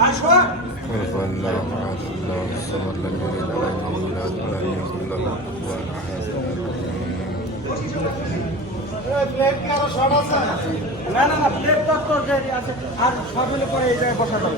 قل هو الله احد الله الصمد لم يلد ولم يولد ولم يكن له كفوا احد না না না প্লেট তো তোর যে আছে আর সব মিলে পরে এই জায়গায় বসা যাবে